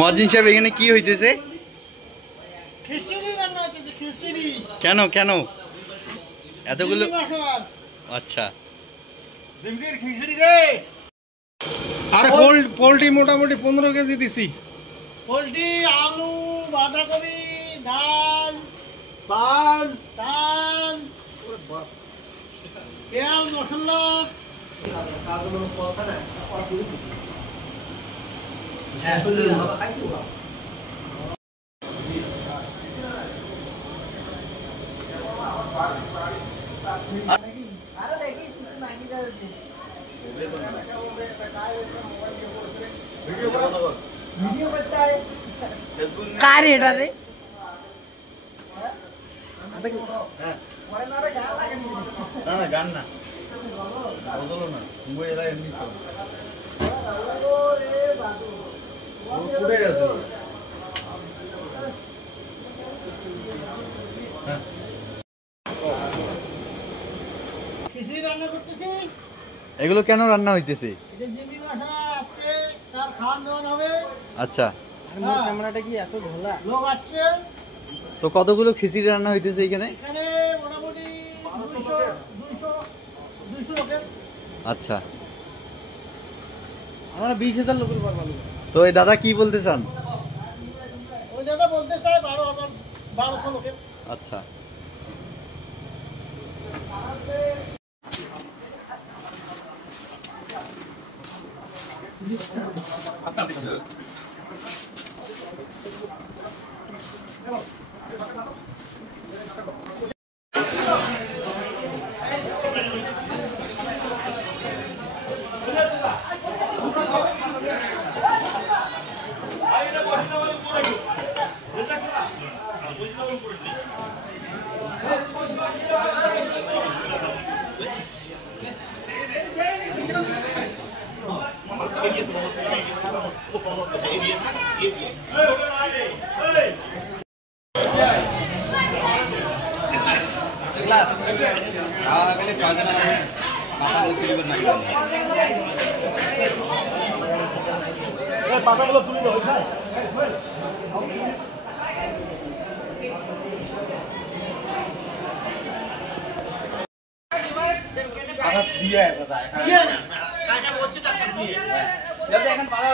মজিন সাহেব এখানে কি হইতেছে? কেন কেন এতগুলো? আচ্ছা আরে পোল্ট্রি মোটামুটি 15 কেজি দিছি। পোল্ট্রি, আলু, বাঁধাকপি, ডাল, চাল, তেল, মশলা, काय रेट रे না গান না বদলো না মুই এরা এমনি তো পুড়ে গেছে। খিচুড়ি রান্না করতেছি। এগুলো কেন রান্না হইতেছে? এটা জিমি মশলা আজকে তার খাওয়ান দাওয়ান হবে। আচ্ছা ক্যামেরাটা কি এত ঢোলা? লোক আসছে। তো কতগুলো খিচুড়ি রান্না হইতেছে এখানে? এখানে মোটামুটি 200 লোকের। আচ্ছা আমরা 20,000 লোকের পারবো। তো এই দাদা কি বলতে চান? ওই দাদা বলতে চায় 1200 লোকের। আচ্ছা পাতাগুলো তুলে দাও। দিয়ে দাদা কাকা বলছে টাকা দিয়ে এখন পাতা